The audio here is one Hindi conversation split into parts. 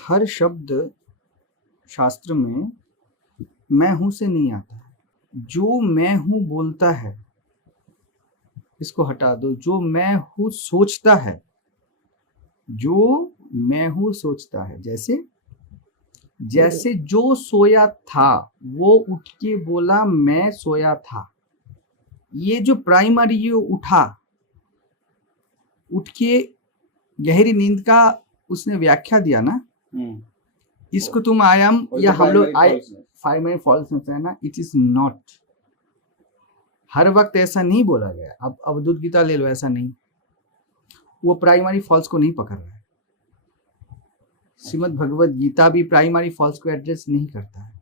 हर शब्द शास्त्र में मैं हूं से नहीं आता है। जो मैं हूं बोलता है, इसको हटा दो। जो मैं हूं सोचता है, जो मैं हूं सोचता है। जैसे जैसे जो सोया था वो उठ के बोला मैं सोया था। ये जो प्राइमरी ये उठा, उठ के गहरी नींद का उसने व्याख्या दिया ना, इसको तुम आयाम या हम लोग प्राइमरी फॉल्सनेस है ना, इट इज नॉट। हर वक्त ऐसा नहीं बोला गया। अब अवधूत गीता ले लो, ऐसा नहीं, वो प्राइमरी फॉल्स को नहीं पकड़ रहा है। श्रीमद् भगवत गीता भी प्राइमरी फॉल्स को एड्रेस नहीं करता है।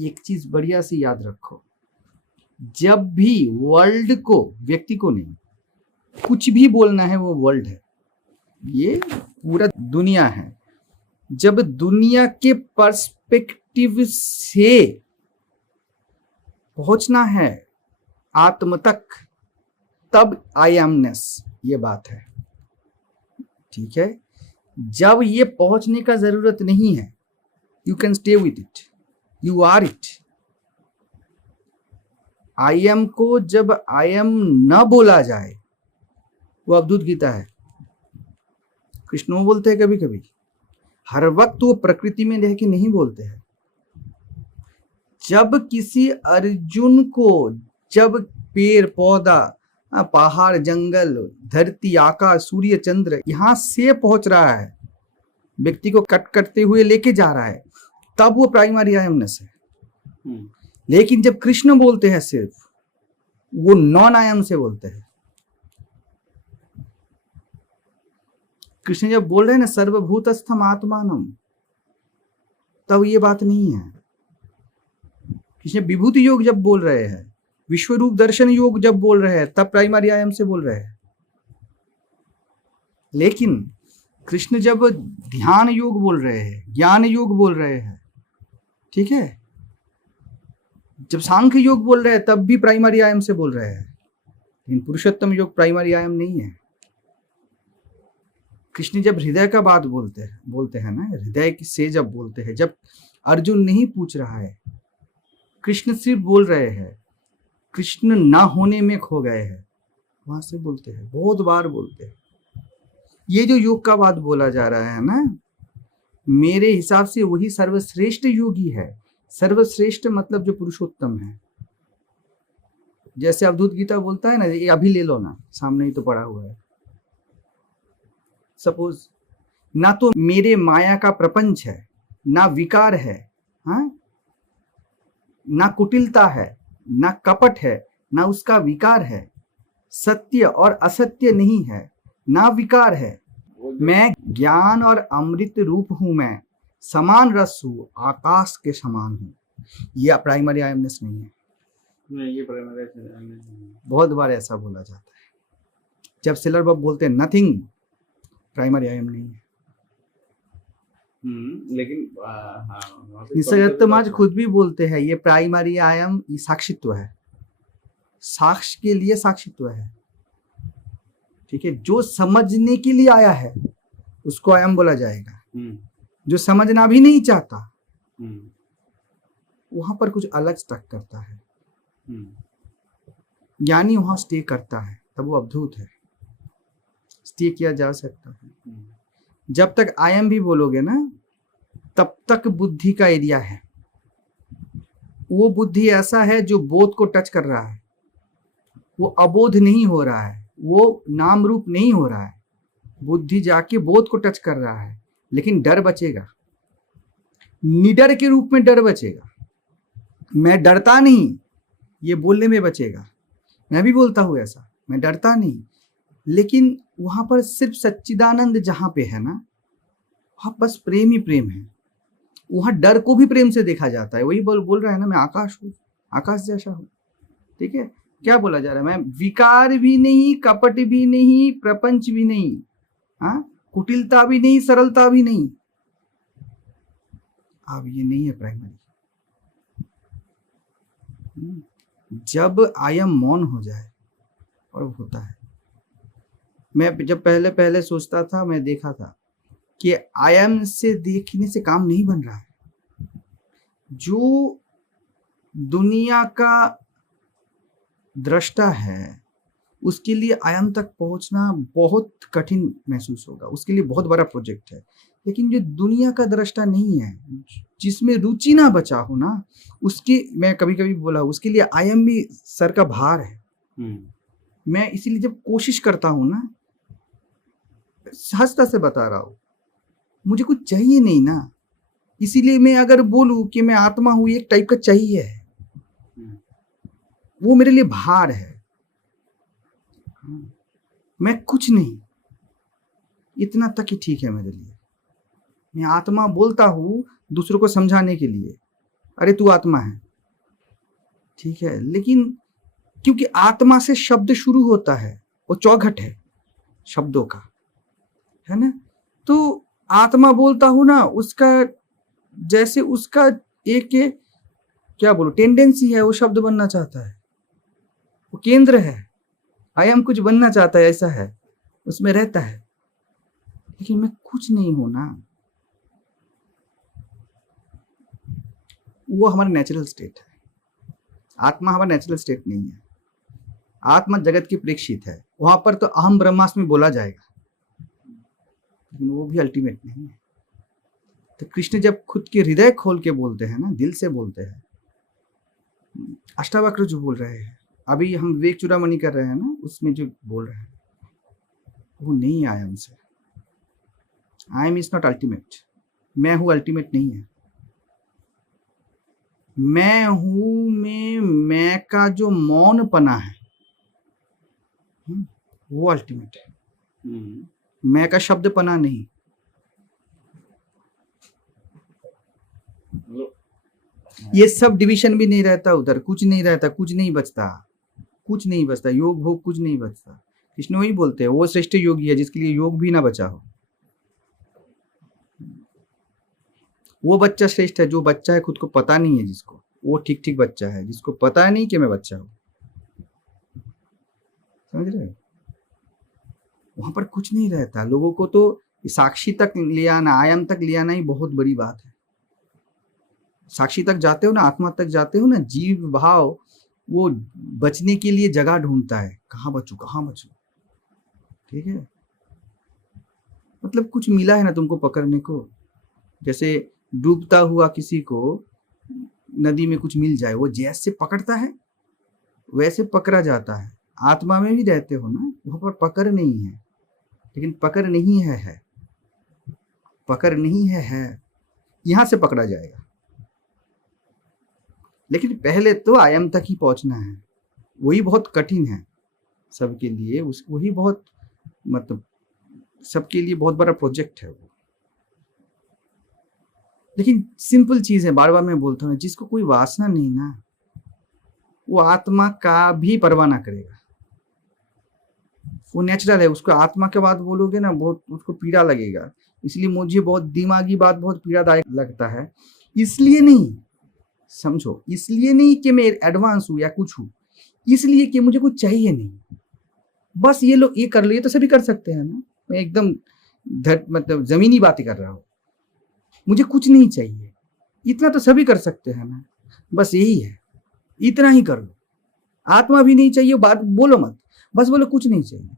एक चीज बढ़िया से याद रखो, जब भी वर्ल्ड को, व्यक्ति को नहीं, कुछ भी बोलना है वो वर्ल्ड है, ये पूरा दुनिया है। जब दुनिया के पर्सपेक्टिव से पहुंचना है आत्म तक, तब आई एमनेस ये बात है। ठीक है, जब ये पहुंचने का जरूरत नहीं है, you can stay with it, you are it. I am को जब आई एम न बोला जाए, वो अवधूत गीता है। कृष्ण बोलते हैं कभी कभी, हर वक्त वो प्रकृति में रह के नहीं बोलते हैं। जब किसी अर्जुन को, जब पेड़ पौधा, पहाड़ जंगल, धरती आकाश सूर्य चंद्र यहां से पहुंच रहा है, व्यक्ति को कट करते हुए लेके जा रहा है, तब वो प्राइमरी आयमनेस है। लेकिन जब कृष्ण बोलते हैं सिर्फ, वो नॉन आयम से बोलते हैं। कृष्ण जब बोल रहे हैं ना सर्वभूतस्थम आत्मानम, तब ये बात नहीं है। कृष्ण विभूति योग जब बोल रहे हैं, विश्व रूप दर्शन योग जब बोल रहे हैं, तब प्राइमरी आयाम से बोल रहे हैं। लेकिन कृष्ण जब ध्यान योग बोल रहे हैं, ज्ञान योग बोल रहे हैं, ठीक है, जब सांख्य योग बोल रहे हैं, तब भी प्राइमरी आयाम से बोल रहे हैं। लेकिन पुरुषोत्तम योग प्राइमरी आयाम नहीं है। कृष्ण जब हृदय का बात बोलते हैं ना, हृदय से जब बोलते हैं, जब अर्जुन नहीं पूछ रहा है, कृष्ण सिर्फ बोल रहे हैं, कृष्ण ना होने में खो गए हैं, वहां से बोलते हैं, बहुत बार बोलते हैं। ये जो योग का बात बोला जा रहा है ना, मेरे हिसाब से वही सर्वश्रेष्ठ योगी है। सर्वश्रेष्ठ मतलब जो पुरुषोत्तम है। जैसे अवधूत गीता बोलता है ना, ये अभी ले लो ना, सामने ही तो पड़ा हुआ है। सपोज ना तो मेरे माया का प्रपंच है, ना विकार है, हाँ, ना कुटिलता है, ना कपट है, ना उसका विकार है, सत्य और असत्य नहीं है, ना विकार है। मैं ज्ञान और अमृत रूप हूं, मैं समान रस हूं, आकाश के समान हूं। यह प्राइमरी आयमनेस नहीं है। नहीं, ये प्राइमरी आयमनेस नहीं है। बहुत बार ऐसा बोला जाता है। जब सिलर बब बोलते हैं नथिंग, प्राइमरी आयम नहीं है। लेकिन निसर्गतमाज खुद भी बोलते हैं ये प्राइमरी आयम, ये साक्षित्व है, साक्ष्य के लिए साक्षित्व है। ठीक है, जो समझने के लिए आया है उसको आयम बोला जाएगा। जो समझना भी नहीं चाहता, वहां पर कुछ अलग स्टक करता है, ज्ञानी वहां स्टे करता है, तब वो अवधूत है, स्टे किया जा सकता है। जब तक आयम भी बोलोगे ना, तब तक बुद्धि का एरिया है। वो बुद्धि ऐसा है जो बोध को टच कर रहा है, वो अबोध नहीं हो रहा है, वो नाम रूप नहीं हो रहा है। बुद्धि जाके बोध को टच कर रहा है, लेकिन डर बचेगा, निडर के रूप में डर बचेगा। मैं डरता नहीं, ये बोलने में बचेगा। मैं भी बोलता हूं ऐसा, मैं डरता नहीं, लेकिन वहां पर सिर्फ सच्चिदानंद जहां पे है ना, वहां बस प्रेम ही प्रेम है। वहां डर को भी प्रेम से देखा जाता है। वही बोल रहा है ना, मैं आकाश हूं, आकाश जैसा हूं। ठीक है, क्या बोला जा रहा है? मैं विकार भी नहीं, कपट भी नहीं, प्रपंच भी नहीं, हाँ, कुटिलता भी नहीं, सरलता भी नहीं। अब ये नहीं है प्राइमरी। जब आयम मौन हो जाए और होता है। मैं जब पहले सोचता था, मैं देखा था कि आयाम से देखने से काम नहीं बन रहा है। जो दुनिया का दृष्टा है उसके लिए आयाम तक पहुंचना बहुत कठिन महसूस होगा, उसके लिए बहुत बड़ा प्रोजेक्ट है। लेकिन जो दुनिया का दृष्टा नहीं है, जिसमें रुचि ना बचा हो ना, उसके, मैं कभी कभी बोला, उसके लिए आयाम भी सर का भार है। मैं इसीलिए जब कोशिश करता हूं ना, हंसता से बता रहा हूं, मुझे कुछ चाहिए नहीं ना, इसीलिए मैं अगर बोलूं कि मैं आत्मा हूं, एक टाइप का चाहिए है, वो मेरे लिए भार है। मैं कुछ नहीं, इतना तक ही ठीक है मेरे लिए। मैं आत्मा बोलता हूं दूसरों को समझाने के लिए, अरे तू आत्मा है, ठीक है, लेकिन क्योंकि आत्मा से शब्द शुरू होता है, वो चौखट है शब्दों का, है ना, तो आत्मा बोलता हूं ना, उसका जैसे उसका एक क्या बोलो टेंडेंसी है, वो शब्द बनना चाहता है, वो केंद्र है, आयाम कुछ बनना चाहता है, ऐसा है, उसमें रहता है। लेकिन मैं कुछ नहीं हूं ना, वो हमारा नेचुरल स्टेट है। आत्मा हमारा नेचुरल स्टेट नहीं है, आत्मा जगत की प्रेक्षित है, वहां पर तो अहम ब्रह्मास्मि बोला जाएगा, लेकिन वो भी अल्टीमेट नहीं है। तो कृष्ण जब खुद के हृदय खोल के बोलते हैं ना, दिल से बोलते हैं, अष्टावक्र जो बोल रहे हैं, अभी हम विवेक चूड़ामणि कर रहे हैं ना, उसमें जो बोल रहे हैं वो नहीं आयाम से। आयाम इज नॉट अल्टीमेट, मैं हूं अल्टीमेट नहीं है। मैं हूं में मैं का जो मौनपना है वो अल्टीमेट है, मैं का शब्दपना नहीं। ये सब डिवीजन भी नहीं रहता उधर, कुछ नहीं रहता, कुछ नहीं बचता, कुछ नहीं बचता, योग भोग कुछ नहीं बचता। कृष्ण वही बोलते हैं, वो श्रेष्ठ योगी है जिसके लिए योग भी ना बचा हो। वो बच्चा श्रेष्ठ है जो बच्चा है खुद को पता नहीं है, जिसको, वो ठीक ठीक बच्चा है जिसको पता नहीं कि मैं बच्चा हूं। समझ रहे हो? वहां पर कुछ नहीं रहता। लोगों को तो साक्षी तक ले आना, आयाम तक ले आना ही बहुत बड़ी बात है। साक्षी तक जाते हो ना, आत्मा तक जाते हो ना, जीव भाव वो बचने के लिए जगह ढूंढता है, कहाँ बचूं कहाँ बचूं, ठीक है। मतलब कुछ मिला है ना तुमको पकड़ने को, जैसे डूबता हुआ किसी को नदी में कुछ मिल जाए, वो जैसे पकड़ता है वैसे पकड़ा जाता है। आत्मा में भी रहते हो ना, वहां पर पकड़ नहीं है, लेकिन पकड़ नहीं है, पकड़ नहीं है, यहां से पकड़ा जाएगा। लेकिन पहले तो आयाम तक ही पहुंचना है, वही बहुत कठिन है सबके लिए, वही बहुत, मतलब सबके लिए बहुत बड़ा प्रोजेक्ट है वो। लेकिन सिंपल चीज है, बार बार मैं बोलता हूँ, जिसको कोई वासना नहीं ना, वो आत्मा का भी परवाह ना करेगा, वो नेचुरल है। उसको आत्मा के बात बोलोगे ना, बहुत उसको पीड़ा लगेगा। इसलिए मुझे बहुत दिमागी बात बहुत पीड़ादायक लगता है। इसलिए नहीं, समझो, इसलिए नहीं कि मैं एडवांस हूं या कुछ हूं, इसलिए कि मुझे कुछ चाहिए नहीं। बस ये लोग ये कर लो, ये तो सभी कर सकते हैं ना, मैं एकदम मतलब जमीनी बातें कर रहा हूं। मुझे कुछ नहीं चाहिए, इतना तो सभी कर सकते हैं ना, बस यही है, इतना ही कर लो। आत्मा भी नहीं चाहिए, बात बोलो मत, बस बोलो कुछ नहीं चाहिए।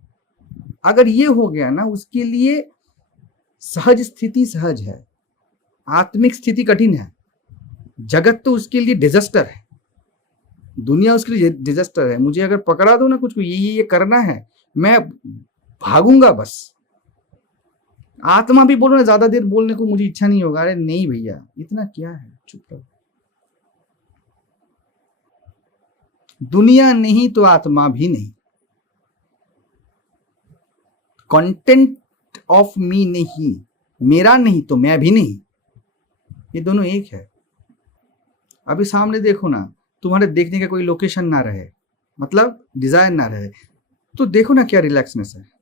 अगर ये हो गया ना, उसके लिए सहज स्थिति सहज है, आत्मिक स्थिति कठिन है। जगत तो उसके लिए डिजास्टर है, दुनिया उसके लिए डिजास्टर है। मुझे अगर पकड़ा दो ना कुछ को, ये करना है, मैं भागूंगा बस। आत्मा भी बोलो ना, ज्यादा देर बोलने को मुझे इच्छा नहीं होगा, अरे नहीं भैया इतना क्या है, चुप रहो। दुनिया नहीं तो आत्मा भी नहीं, कंटेंट ऑफ मी नहीं, मेरा नहीं तो मैं भी नहीं, ये दोनों एक है। अभी सामने देखो ना, तुम्हारे देखने का कोई लोकेशन ना रहे, मतलब डिजायर ना रहे, तो देखो ना क्या रिलैक्सनेस है।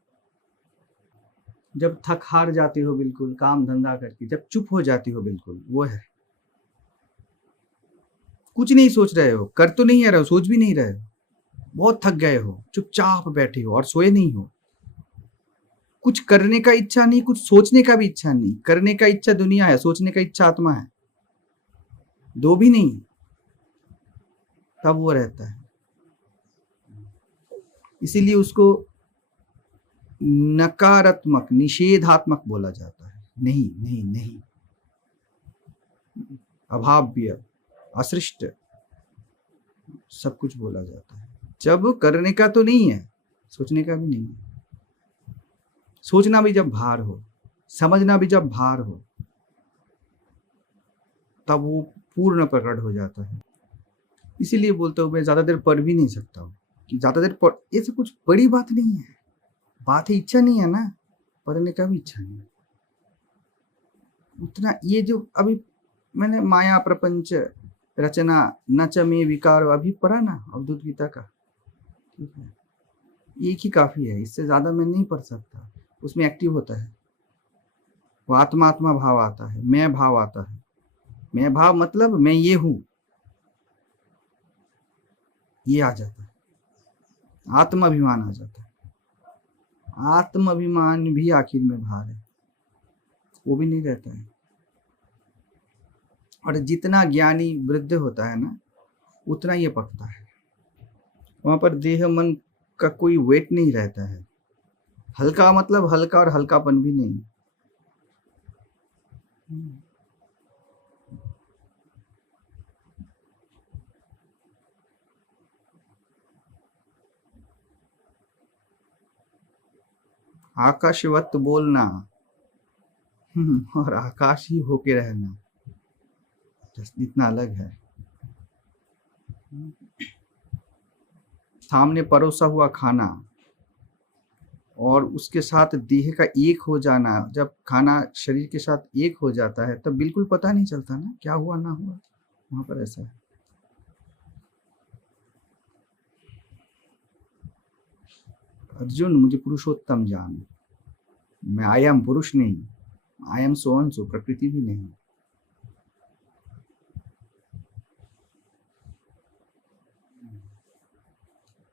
जब थक हार जाते हो बिल्कुल काम धंधा करके, जब चुप हो जाती हो बिल्कुल, वो है। कुछ नहीं सोच रहे हो, कर तो नहीं आ रहे हो, सोच भी नहीं रहे हो, बहुत थक गए हो, चुपचाप बैठे हो और सोए नहीं हो, कुछ करने का इच्छा नहीं, कुछ सोचने का भी इच्छा नहीं। करने का इच्छा दुनिया है, सोचने का इच्छा आत्मा है, दो भी नहीं, तब वो रहता है। इसीलिए उसको नकारात्मक, निषेधात्मक बोला जाता है। नहीं नहीं नहीं, अभाव्य, असृष्ट, सब कुछ बोला जाता है। जब करने का तो नहीं है, सोचने का भी नहीं है। सोचना भी जब भार हो, समझना भी जब भार हो, तब वो पूर्ण प्रकट हो जाता है। इसीलिए बोलता हूँ मैं ज्यादा देर पढ़ भी नहीं सकता हूँ कि ज्यादा देर पढ़, ये सब कुछ बड़ी बात नहीं है। बात है इच्छा नहीं है ना, पढ़ने का भी इच्छा नहीं है उतना। ये जो अभी मैंने माया प्रपंच रचना नच में विकार अभी पढ़ा ना अवधूत गीता का, ठीक है, एक ही काफी है, इससे ज्यादा मैं नहीं पढ़ सकता। उसमें एक्टिव होता है वो आत्मा, आत्मा भाव आता है, मैं भाव आता है। मैं भाव मतलब मैं ये हूं, ये आ जाता है। आत्माभिमान आ जाता है। आत्माभिमान भी आखिर में भार है, वो भी नहीं रहता है। और जितना ज्ञानी वृद्ध होता है ना, उतना ये पकता है। वहां पर देह मन का कोई वेट नहीं रहता है। हल्का मतलब हल्का, और हल्कापन भी नहीं। आकाशवत बोलना और आकाश ही होके रहना, इतना अलग है। सामने परोसा हुआ खाना और उसके साथ देह का एक हो जाना, जब खाना शरीर के साथ एक हो जाता है तब बिल्कुल पता नहीं चलता ना क्या हुआ ना हुआ। वहां पर ऐसा है। अर्जुन मुझे पुरुषोत्तम जान, मैं आई एम पुरुष नहीं, I am so and so, प्रकृति भी नहीं।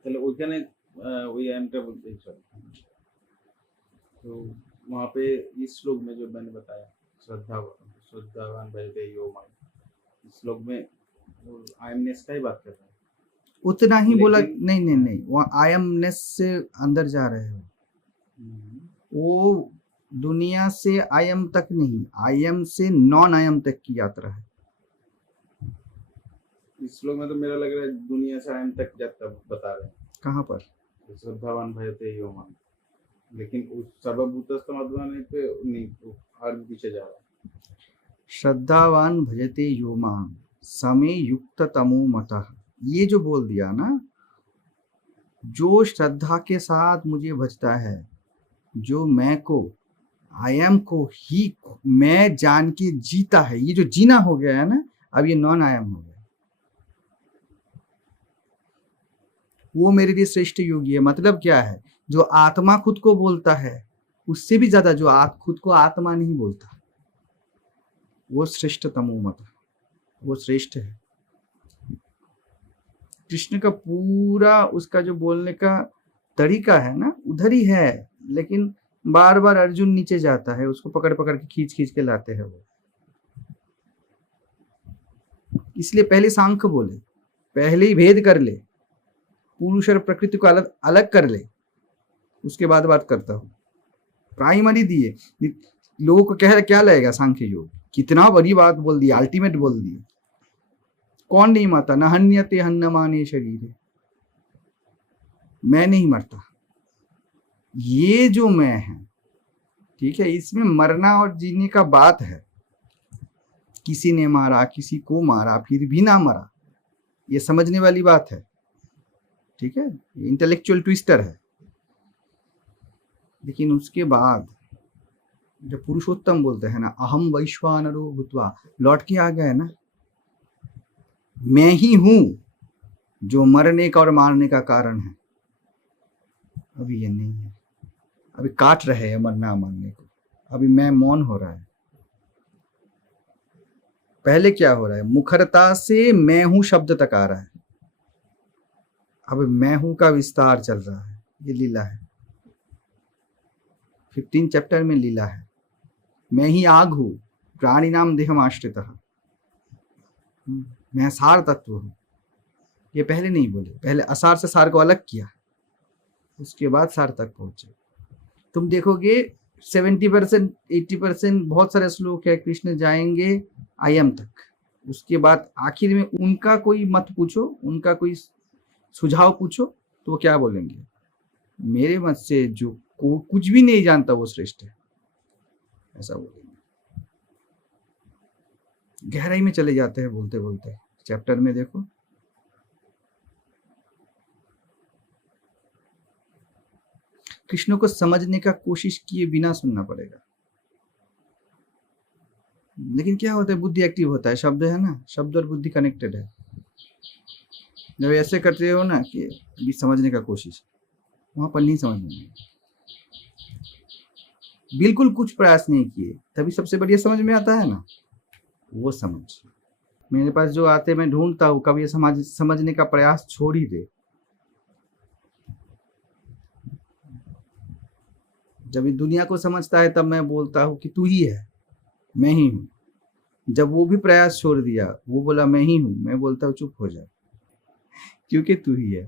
তাহলে ওইখানে ওই আইনটা বলতে চলে। तो वहाँ पे इस श्लोक में जो मैंने बताया श्रद्धावान भजते यो माय, इस श्लोक में वो आयमनेस का ही बात कर रहा है। उतना ही बोला लेकिन- नहीं नहीं नहीं, वहाँ आई एमनेस से अंदर जा रहे हो। वो दुनिया से आई एम तक नहीं, आई एम से नॉन आई एम तक की यात्रा है। इस श्लोक में तो मेरा लग रहा है दुनिया से आयम तक जाता बता रहे हैं। कहाँ पर? श्रद्धावान भजते यो माय, लेकिन उस सर्वभूतस्थ मध्वाने पे नहीं, वो और भी पीछे जा रहा है। श्रद्धावान भजते यो माम समे युक्त तमो मतः, ये जो बोल दिया ना, जो श्रद्धा के साथ मुझे भजता है, जो मैं को आई एम को ही मैं जान के जीता है, ये जो जीना हो गया है ना, अब ये नॉन आई एम हो गया, वो मेरे लिए श्रेष्ठ योगी है। मतलब क्या है, जो आत्मा खुद को बोलता है उससे भी ज्यादा जो खुद को आत्मा नहीं बोलता, वो श्रेष्ठ तमो मत, वो श्रेष्ठ है। कृष्ण का पूरा उसका जो बोलने का तरीका है ना, उधर ही है, लेकिन बार बार अर्जुन नीचे जाता है, उसको पकड़ पकड़ के खींच खींच के लाते हैं वो। इसलिए पहले सांख्य बोले, पहले ही भेद कर ले, पुरुष और प्रकृति को अलग अलग कर ले, उसके बाद बात करता हूं। प्राइमरी दिए, लोगों को क्या लगेगा सांख्य योग, कितना बड़ी बात बोल दी, अल्टीमेट बोल दी। कौन नहीं मरता, न हन्यते हन्यमाने शरीर, मैं नहीं मरता, ये जो मैं है, ठीक है, इसमें मरना और जीने का बात है। किसी ने मारा, किसी को मारा, फिर भी ना मरा, ये समझने वाली बात है, ठीक है, इंटेलेक्चुअल ट्विस्टर है। लेकिन उसके बाद जब पुरुषोत्तम बोलते हैं ना, अहम वैश्वानरो भूत्वा, लौट के आ गए ना, मैं ही हूं जो मरने का और मारने का कारण है। अभी ये नहीं है, अभी काट रहे हैं मरना मारने को, अभी मैं मौन हो रहा है। पहले क्या हो रहा है, मुखरता से मैं हूं शब्द तक आ रहा है, अब मैं हूं का विस्तार चल रहा है, ये लीला है। 15 चैप्टर में लीला है। मैं ही आग हूँ, प्राणी नाम देहम आश्रितः, मैं सार तत्व हूँ। ये पहले नहीं बोले, पहले असार से सार को अलग किया, उसके बाद सार तक पहुंचे। तुम देखोगे 70% 80% बहुत सारे श्लोक है, कृष्ण जाएंगे आयम तक, उसके बाद आखिर में उनका कोई मत पूछो, उनका कोई सुझाव पूछो तो वो क्या बोलेंगे? मेरे मत से जो कुछ भी नहीं जानता वो श्रेष्ठ है, ऐसा बोलेंगे। गहराई में चले जाते हैं बोलते बोलते। चैप्टर में देखो, कृष्ण को समझने का कोशिश किए बिना सुनना पड़ेगा। लेकिन क्या होता है, बुद्धि एक्टिव होता है, शब्द है ना, शब्द और बुद्धि कनेक्टेड है। जब ऐसे करते हो ना कि भी समझने का कोशिश, वहां पर नहीं समझ में, बिल्कुल कुछ प्रयास नहीं किए, तभी सबसे बढ़िया समझ में आता है ना, वो समझ। मेरे पास जो आते मैं ढूंढता हूँ, कभी समझने का प्रयास छोड़ ही दे। जब ये दुनिया को समझता है तब मैं बोलता हूँ कि तू ही है, मैं ही हूँ। जब वो भी प्रयास छोड़ दिया, वो बोला मैं ही हूँ, मैं बोलता हूँ चुप हो जा, क्योंकि तू ही है।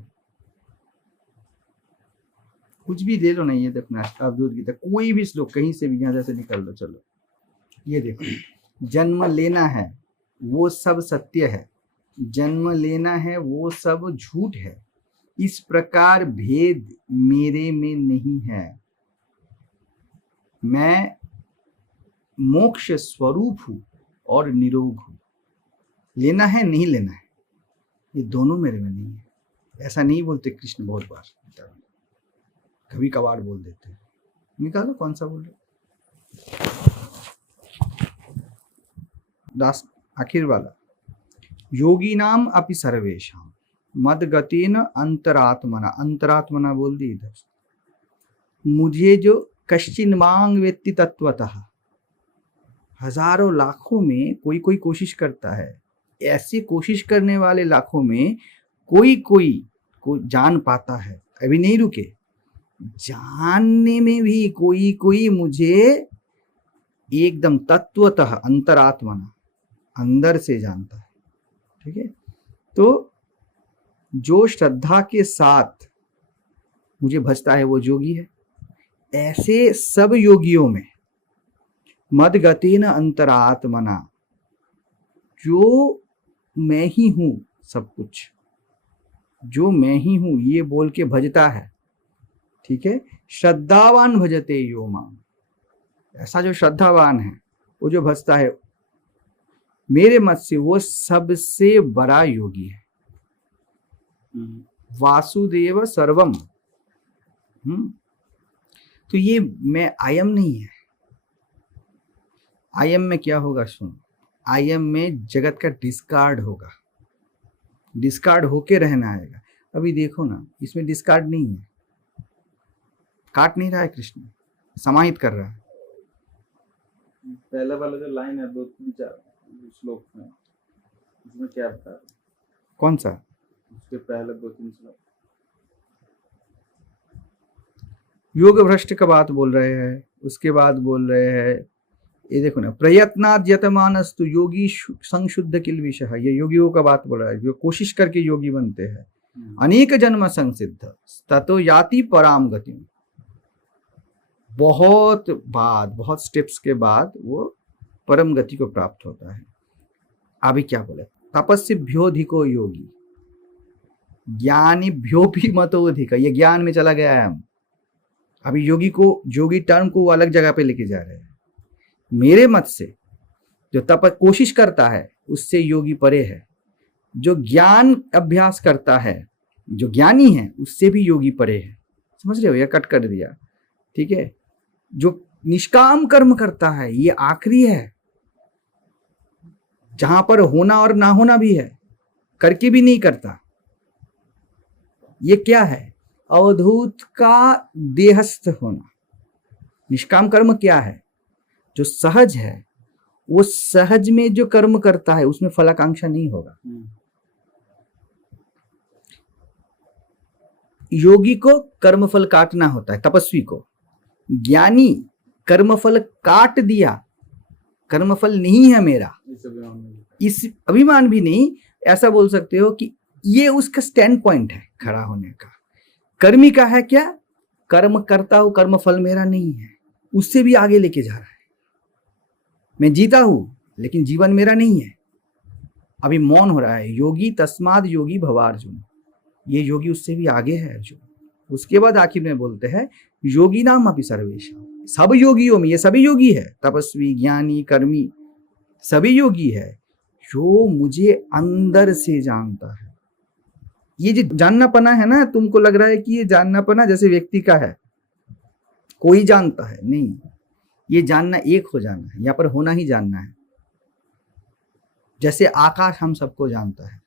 कुछ भी ले लो ना, ये देखना अवधूत गीता, कोई भी श्लोक कहीं से भी यहाँ से निकल लो। चलो ये देखो, जन्म लेना है वो सब सत्य है, जन्म लेना है वो सब झूठ है, इस प्रकार भेद मेरे में नहीं है, मैं मोक्ष स्वरूप हूँ और निरोग हूँ। लेना है नहीं लेना है, ये दोनों मेरे में नहीं है। ऐसा नहीं बोलते कृष्ण, बहुत बार कभी कभार बोल देते हैं। निकालो कौन सा बोल रहे, आखिर वाला, योगी नाम अपि सर्वेशाम मद गतेन अंतरात्मना, अंतरात्मना बोल दी इधर। मुझे जो कश्चिन मांग वेत्ति तत्वतः, हजारों लाखों में कोई कोई कोशिश करता है, ऐसे कोशिश करने वाले लाखों में कोई कोई को जान पाता है। अभी नहीं रुके, जानने में भी कोई कोई मुझे एकदम तत्वतः अंतरात्मना, अंदर से जानता है। ठीक है, तो जो श्रद्धा के साथ मुझे भजता है वो योगी है। ऐसे सब योगियों में मद गतेन अंतरात्मना, जो मैं ही हूं सब कुछ, जो मैं ही हूं ये बोल के भजता है। ठीक है, श्रद्धावान भजते यो माम, ऐसा जो श्रद्धावान है वो जो भजता है मेरे मत से, वो सबसे बड़ा योगी है। वासुदेव सर्वम। तो ये मैं आयम नहीं है। आयम में क्या होगा सुन, आयम में जगत का डिस्कार्ड होगा, डिस्कार्ड होके रहना आएगा। अभी देखो ना, इसमें डिस्कार्ड नहीं है, काट नहीं रहा है कृष्ण, समाहित कर रहा है। पहले वाला जो लाइन है 2-3-4 श्लोक में, इसमें क्या बता रहे? कौन सा? उसके पहले 2-3 श्लोक योग भ्रष्ट का बात बोल रहे हैं, उसके बाद बोल रहे हैं ये देखो ना, प्रयत्नात् यतमानस्तु योगी संशुद्ध किल विषः, ये योगियों का बात बोल रहा है, जो कोशिश करके योगी बनते हैं। अनेक जन्म संसिद्ध ततो याति पराम गति, बहुत बाद, बहुत स्टेप्स के बाद वो परम गति को प्राप्त होता है। अभी क्या बोले, तपस्विभ्योधिको योगी ज्ञानिभ्यो भी मतोधिक, ये ज्ञान में चला गया है। हम अभी योगी को, योगी टर्म को अलग जगह पे लेके जा रहे हैं। मेरे मत से जो तप कोशिश करता है उससे योगी परे है, जो ज्ञान अभ्यास करता है, जो ज्ञानी है उससे भी योगी परे है। समझ रहे हो, या कट कर दिया। ठीक है, जो निष्काम कर्म करता है ये आखिरी है, जहां पर होना और ना होना भी है, करके भी नहीं करता। ये क्या है, अवधूत का देहस्थ होना। निष्काम कर्म क्या है, जो सहज है, वो सहज में जो कर्म करता है उसमें फलाकांक्षा नहीं होगा। योगी को कर्म फल काटना होता है, तपस्वी को, ज्ञानी कर्मफल काट दिया, कर्मफल नहीं है मेरा, इस अभिमान में इस अभिमान भी नहीं, ऐसा बोल सकते हो कि ये उसका स्टैंड पॉइंट है खड़ा होने का। कर्मी का है क्या, कर्म करता हूं, कर्म फल मेरा नहीं है, उससे भी आगे लेके जा रहा है। मैं जीता हूं लेकिन जीवन मेरा नहीं है। अभी मौन हो रहा है, योगी तस्माद योगी भवार्जुन, ये योगी उससे भी आगे है अर्जुन। उसके बाद आखिर में बोलते हैं योगी नाम अपि सर्वेशा, सब योगियों में, ये सभी योगी है, तपस्वी ज्ञानी कर्मी सभी योगी है, जो मुझे अंदर से जानता है। ये जो जानना पना है ना, तुमको लग रहा है कि ये जानना पना जैसे व्यक्ति का है, कोई जानता है नहीं, ये जानना एक हो जाना है, यहाँ पर होना ही जानना है। जैसे आकाश हम सबको जानता है,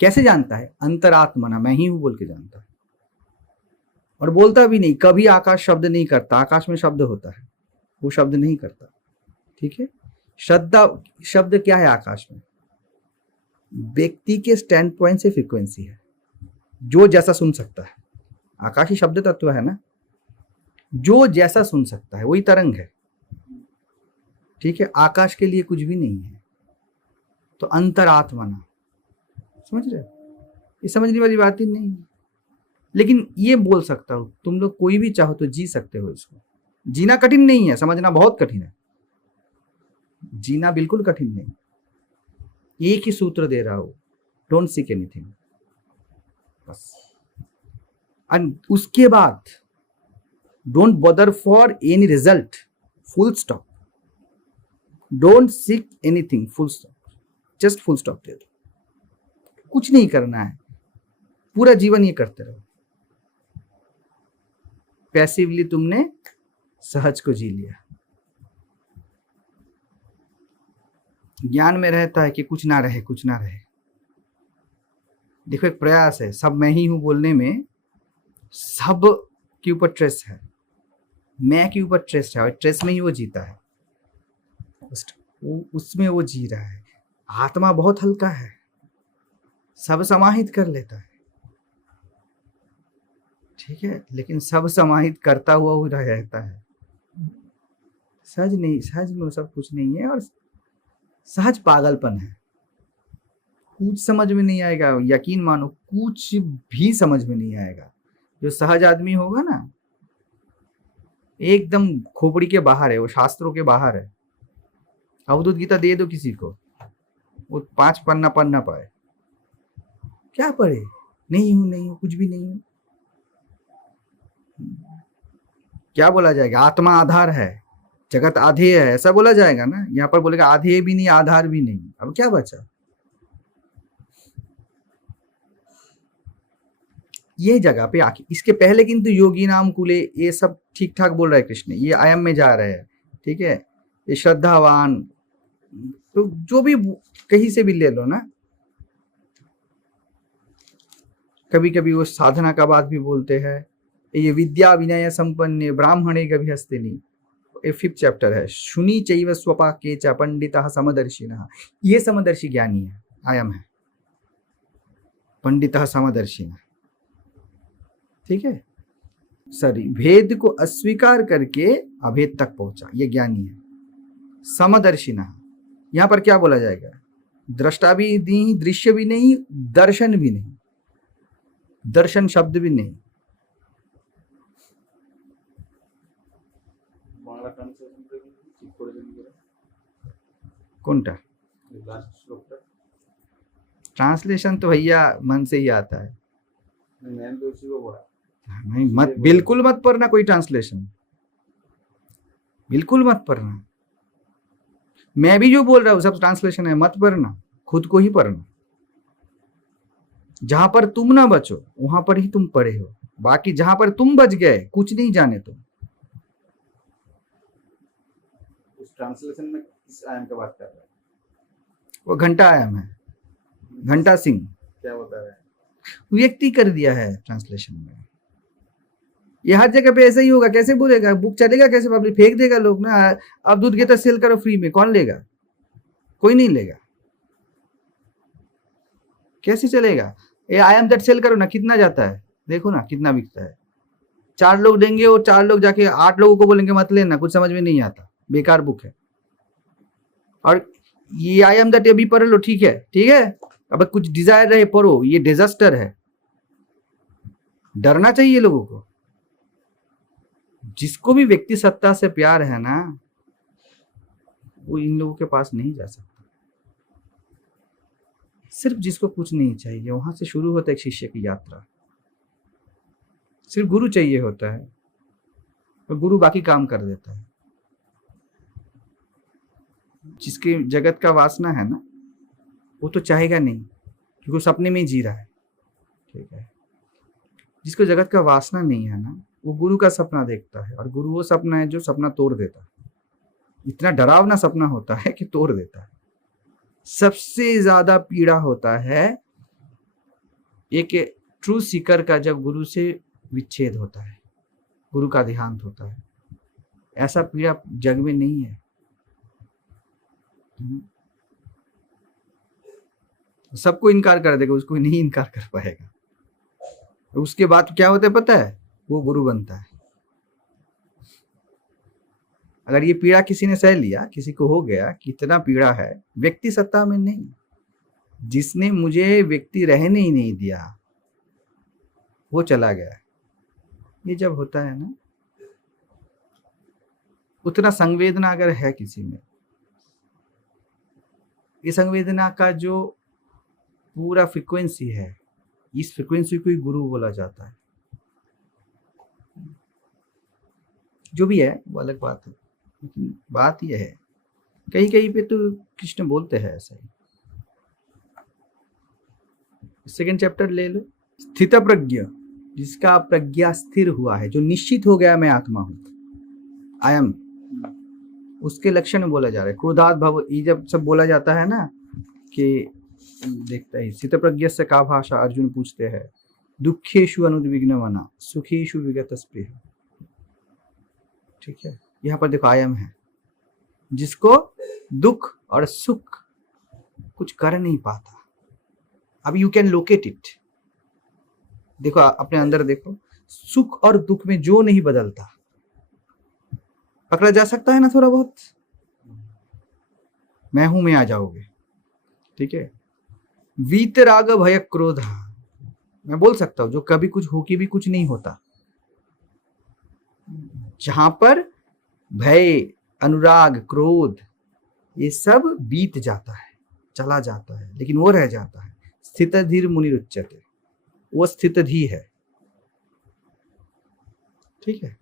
कैसे जानता है, अंतरात्मना, मैं ही हूं बोल के जानता है, और बोलता भी नहीं, कभी आकाश शब्द नहीं करता, आकाश में शब्द होता है, वो शब्द नहीं करता। ठीक है, श्रद्धा शब्द क्या है आकाश में, व्यक्ति के स्टैंड पॉइंट से फ्रीक्वेंसी है, जो जैसा सुन सकता है, आकाशी शब्द तत्व है ना, जो जैसा सुन सकता है वही तरंग है। ठीक है, आकाश के लिए कुछ भी नहीं है, तो अंतरात्मना, समझ रहे हो, ये समझने वाली बात ही नहीं है। लेकिन ये बोल सकता हूं, तुम लोग कोई भी चाहो तो जी सकते हो इसको। जीना कठिन नहीं है, समझना बहुत कठिन है, जीना बिल्कुल कठिन नहीं। एक ही सूत्र दे रहा हूं, डोंट सीक एनीथिंग, बस। एंड उसके बाद don't bother for any result, full stop, don't seek anything, full stop, just full stop दे दो। कुछ नहीं करना है, पूरा जीवन ये करते रहो। पैसिवली तुमने सहज को जी लिया। ज्ञान में रहता है कि कुछ ना रहे, कुछ ना रहे। देखो एक प्रयास है, सब मैं ही हूं बोलने में सब के ऊपर ट्रेस है, मैं के ऊपर ट्रेस है, और ट्रेस में ही वो जीता है, उसमें वो जी रहा है। आत्मा बहुत हल्का है, सब समाहित कर लेता है। ठीक है, लेकिन सब समाहित करता हुआ वो रहता है, सहज नहीं, सहज में सब कुछ नहीं है, और सहज पागलपन है। कुछ समझ में नहीं आएगा, यकीन मानो कुछ भी समझ में नहीं आएगा। जो सहज आदमी होगा ना, एकदम खोपड़ी के बाहर है, वो शास्त्रों के बाहर है। अवधूत गीता दे दो किसी को, वो 5 पन्ना पढ़ ना पाए, क्या पढ़े, नहीं हूं, नहीं हूं, कुछ भी नहीं हूं। क्या बोला जाएगा, आत्मा आधार है, जगत आधेय है, ऐसा बोला जाएगा ना। यहाँ पर बोलेगा आधेय भी नहीं, आधार भी नहीं, अब क्या बचा। ये जगह पे आके, इसके पहले किंतु योगी नाम कुले, ये सब ठीक ठाक बोल रहा है कृष्ण, ये आयम में जा रहे हैं। ठीक है, ये श्रद्धावान, तो जो भी कहीं से भी ले लो ना, कभी कभी वो साधना का बात भी बोलते हैं। ये विद्या विनय संपन्ने ब्राह्मणे गभिहस्तिनी, ये 5th चैप्टर है। शुनि चैव स्वपाके च पंडितः समदर्शिनः, ये समदर्शी ज्ञानी है, आयम है, पंडितः समदर्शिनः। ठीक है, सॉरी, भेद को अस्वीकार करके अभेद तक पहुंचा, ये ज्ञानी है। समदर्शिनः, यहां पर क्या बोला जाएगा, दृष्टा भी नहीं, दृश्य भी नहीं, दर्शन भी नहीं, दर्शन शब्द भी नहीं। कौनटा ट्रांसलेशन तो भैया मन से ही आता है, नहीं मत, बिल्कुल मत पढ़ना कोई ट्रांसलेशन, बिल्कुल मत पढ़ना। मैं भी जो बोल रहा हूं सब ट्रांसलेशन है, मत पढ़ना, खुद को ही पढ़ना। जहां पर तुम ना बचो वहां पर ही तुम पढ़े हो, बाकी जहां पर तुम बच गए कुछ नहीं जाने तुम। उस ट्रांसलेशन में किस आयम का बात कर रहा है, वो घंटा आयम है, घंटा सिंह, क्या बता रहा है, व्यक्ति कर दिया है ट्रांसलेशन में। ये हर जगह पे ऐसा ही होगा, कैसे बोलेगा, बुक चलेगा कैसे, पब्लिक फेंक देगा लोग ना। अब दूध गीता सेल करो फ्री में, कौन लेगा, कोई नहीं लेगा, कैसे चलेगा। ये आई एम दैट सेल करो ना, कितना जाता है, देखो ना कितना बिकता है, 4 लोग देंगे और 4 लोग जाके 8 लोगों को बोलेंगे मत लेना, कुछ समझ में नहीं आता, बेकार बुक है। और ये आई एम दैट अभी पढ़ लो, ठीक है, ठीक है, अब कुछ डिजायर रहे पढ़ो, ये डिजास्टर है। डरना चाहिए लोगों को। जिसको भी व्यक्ति सत्ता से प्यार है ना, वो इन लोगों के पास नहीं जा सकता। सिर्फ जिसको कुछ नहीं चाहिए, वहां से शुरू होता है एक शिष्य की यात्रा। सिर्फ गुरु चाहिए होता है और गुरु बाकी काम कर देता है। जिसके जगत का वासना है ना, वो तो चाहेगा नहीं, क्योंकि वो सपने में ही जी रहा है, ठीक है। जिसको जगत का वासना नहीं है ना, वो गुरु का सपना देखता है, और गुरु वो सपना है जो सपना तोड़ देता है। इतना डरावना सपना होता है कि तोड़ देता है। सबसे ज्यादा पीड़ा होता है एक ट्रू सीकर का, जब गुरु से विच्छेद होता है, गुरु का देहांत होता है। ऐसा पीड़ा जग में नहीं है। सबको इनकार कर देगा, उसको नहीं इनकार कर पाएगा। उसके बाद क्या होता है पता है, वो गुरु बनता है। अगर ये पीड़ा किसी ने सह लिया, किसी को हो गया, कितना पीड़ा है, व्यक्ति सत्ता में नहीं, जिसने मुझे व्यक्ति रहने ही नहीं दिया वो चला गया। ये जब होता है ना, उतना संवेदना अगर है किसी में, ये संवेदना का जो पूरा फ्रीक्वेंसी है, इस फ्रीक्वेंसी को ही गुरु बोला जाता है। जो भी है वो अलग बात है, लेकिन बात यह है, कहीं कहीं पे तो कृष्ण बोलते हैं ऐसा ही। सेकंड चैप्टर ले लो, स्थित प्रज्ञ, जिसका प्रज्ञा स्थिर हुआ है, जो निश्चित हो गया मैं आत्मा हूं, आई एम, उसके लक्षण बोला जा रहा है। क्रोधात भव, ये जब सब बोला जाता है ना कि देखता है स्थित प्रज्ञ से का भाषा, अर्जुन पूछते हैं, दुखेशु अनुद्विग्न मना सुखेशु विगत स्पृह, ठीक है। यहाँ पर देखो आयम है, जिसको दुख और सुख कुछ कर नहीं पाता। अब यू कैन लोकेट इट। देखो अपने अंदर देखो, सुख और दुख में जो नहीं बदलता, पकड़ा जा सकता है ना थोड़ा बहुत, मैं हूं में आ जाओगे, ठीक है। वीतराग भय क्रोध, मैं बोल सकता हूं जो कभी कुछ हो के भी कुछ नहीं होता। जहां पर भय, अनुराग, क्रोध, ये सब बीत जाता है, चला जाता है, लेकिन वो रह जाता है। स्थित धीर मुनिरुच्यते, वो स्थित धी है, ठीक है।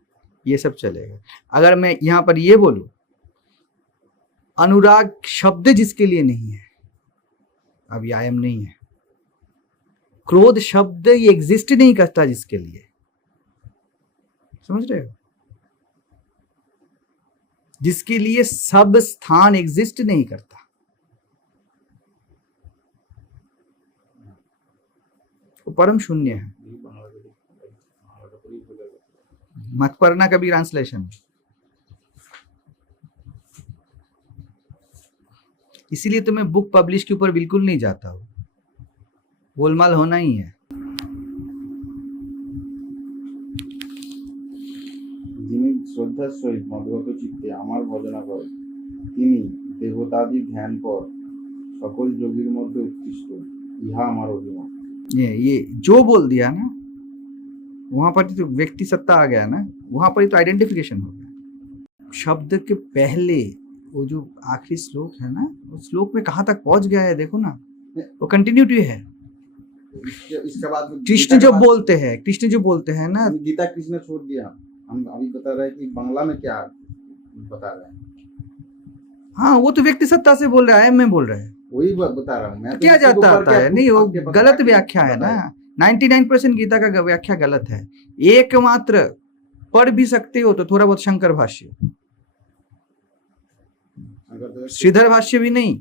ये सब चलेगा। अगर मैं यहां पर ये बोलूं, अनुराग शब्द जिसके लिए नहीं है, अभी आयम नहीं है। क्रोध शब्द ये एग्जिस्ट नहीं करता जिसके लिए, समझ रहे हो, जिसके लिए सब स्थान एग्जिस्ट नहीं करता, वो परम शून्य है। मत पढ़ना कभी ट्रांसलेशन, इसीलिए तो मैं बुक पब्लिश के ऊपर बिल्कुल नहीं जाता हूं, गोलमाल होना ही है। যিনি শ্রদ্ধার সহিত মদগত চিত্তে আমার ভজনা করে, তিনি দেবতাদি ধ্যান পর সকল যোগীর মধ্যে উৎকৃষ্ট, ইহা আমার অভিমত। ये जो बोल दिया ना, वहां पर तो व्यक्ति सत्ता आ गया ना, वहां पर तो आइडेंटिफिकेशन हो गया। शब्द के पहले वो जो आखिरी श्लोक है ना, उस श्लोक में कहां तक पहुंच गया है देखो ना, वो कंटिन्यूटी है। इसके बाद कृष्ण जो बोलते हैं, कृष्ण जो बोलते हैं ना, गीता कृष्ण छोड़ दिया, हम अभी बता रहे हैं कि बांग्ला में क्या बता रहे हैं। हाँ वो तो व्यक्ति सत्ता से बोल रहा है, मैं बोल रहा है, वही बता रहा हूँ मैं। क्या जाता आता है, नहीं वो गलत व्याख्या है ना। 99% गीता का व्याख्या गलत है। एकमात्र पढ़ भी सकते हो तो थोड़ा बहुत शंकर भाष्य, श्रीधर भाष्य भी नहीं,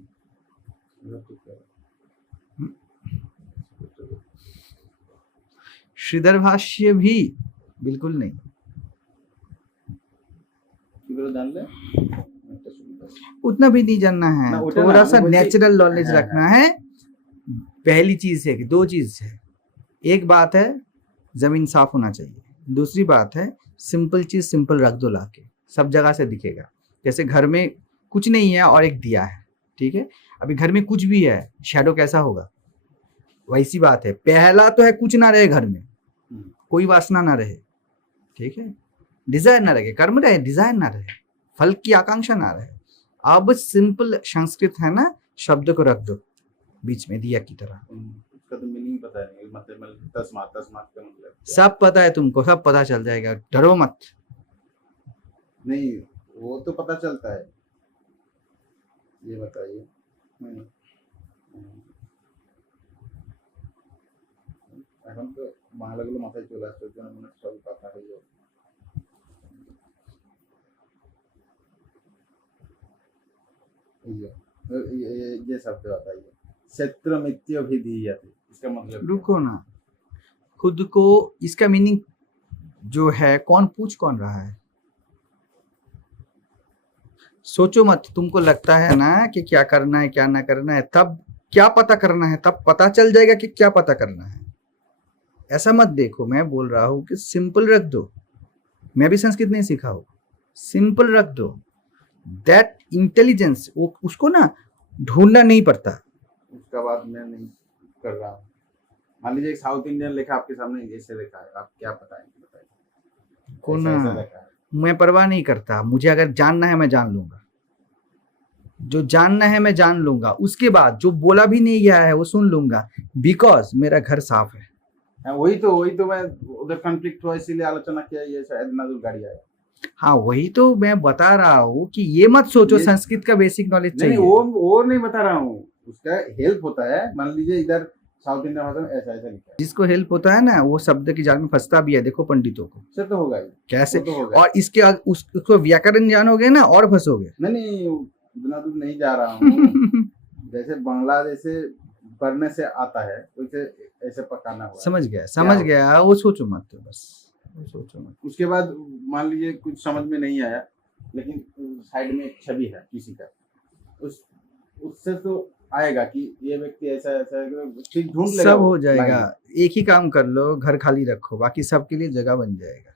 श्रीधर भाष्य भी बिल्कुल नहीं। उतना भी नहीं जानना है, थोड़ा सा नेचुरल नॉलेज रखना है। पहली चीज है कि दो चीज है, एक बात है जमीन साफ होना चाहिए, दूसरी बात है, सिंपल चीज सिंपल रख दो लाके, सब जगह से दिखेगा। जैसे घर में कुछ नहीं है और एक दिया है, ठीक है, अभी घर में कुछ भी है, शैडो कैसा होगा? वैसी बात है, पहला तो है कुछ ना रहे घर में, कोई वासना ना रहे, ठीक है, डिजायर ना रहे, कर्म रहे, डिजायर ना रहे, फल की आकांक्षा ना रहे। अब सिंपल संस्कृत है ना, शब्द को रख दो बीच में दिया की तरह। उसका तो मीनिंग पता नहीं, मतलब तस्मात तस्मात का मतलब सब पता है तुमको, सब पता चल जाएगा, डरो मत। नहीं, वो तो पता चलता है। ये बताइए। এখন তো বাংলাগুলো মাথায় চলে আসছে, ওই জন্য মনে হচ্ছে সবই কথা হয়ে যাবে। ये शब्द बताइए, क्षेत्र मित्योभिधीयते, इसका मतलब रुको ना, खुद को इसका मीनिंग जो है कौन रहा है? सोचो मत, तुमको लगता है ना कि क्या करना है क्या ना करना है, तब क्या पता करना है, तब पता चल जाएगा कि क्या पता करना है। ऐसा मत देखो, मैं बोल रहा हूं कि सिंपल रख दो। मैं भी संस्कृत नहीं सीखा हूं, सिंपल रख दो। दैट इंटेलिजेंस, वो उसको ना ढूंढना नहीं पड़ता। उसका बात मैं नहीं कर रहा हूँ। मान लीजिए साउथ इंडियन लिखा आपके सामने, जैसे लिखा है, आप क्या बताएंगे? बताइए। को ऐसा ना लिखा है। मैं परवाह नहीं करता, मुझे अगर जानना है मैं जान लूंगा, जो जानना है मैं जान लूंगा, उसके बाद जो बोला भी नहीं गया है वो सुन लूंगा, बिकॉज मेरा घर साफ है। वही तो मैं उधर कॉन्फ्लिक्ट हुआ, इसीलिए आलोचना किया, ये शायद नजर गाड़ी आया। हाँ वही तो मैं बता रहा हूँ कि ये मत सोचो संस्कृत का बेसिक नॉलेज चाहिए। नहीं, वो नहीं बता रहा हूँ, उसका हेल्प होता है। मान लीजिए इधर साउथ इंडियन भाषा में ऐसा ऐसा लिखा है, जिसको हेल्प होता है ना वो शब्द की जाल में फंसता भी है। देखो पंडितों को, से तो होगा ही, कैसे तो होगा। और इसके उसको व्याकरण जानोगे ना और फंसोगे। नहीं इतना दूर नहीं जा रहा हूँ। जैसे बांग्लादेश से पढ़ने से आता है, वैसे ऐसे पकाना हुआ। समझ गया, वो सोचो मत, तो बस वो सोचो मत। उसके बाद मान लीजिए कुछ समझ में नहीं आया, लेकिन साइड में एक छवि है किसी का, उससे तो आएगा कि ये व्यक्ति ऐसा ऐसा ठीक ढूंढ लेगा, सब हो जाएगा। एक ही काम कर लो, घर खाली रखो, बाकी सबके लिए जगह बन जाएगा।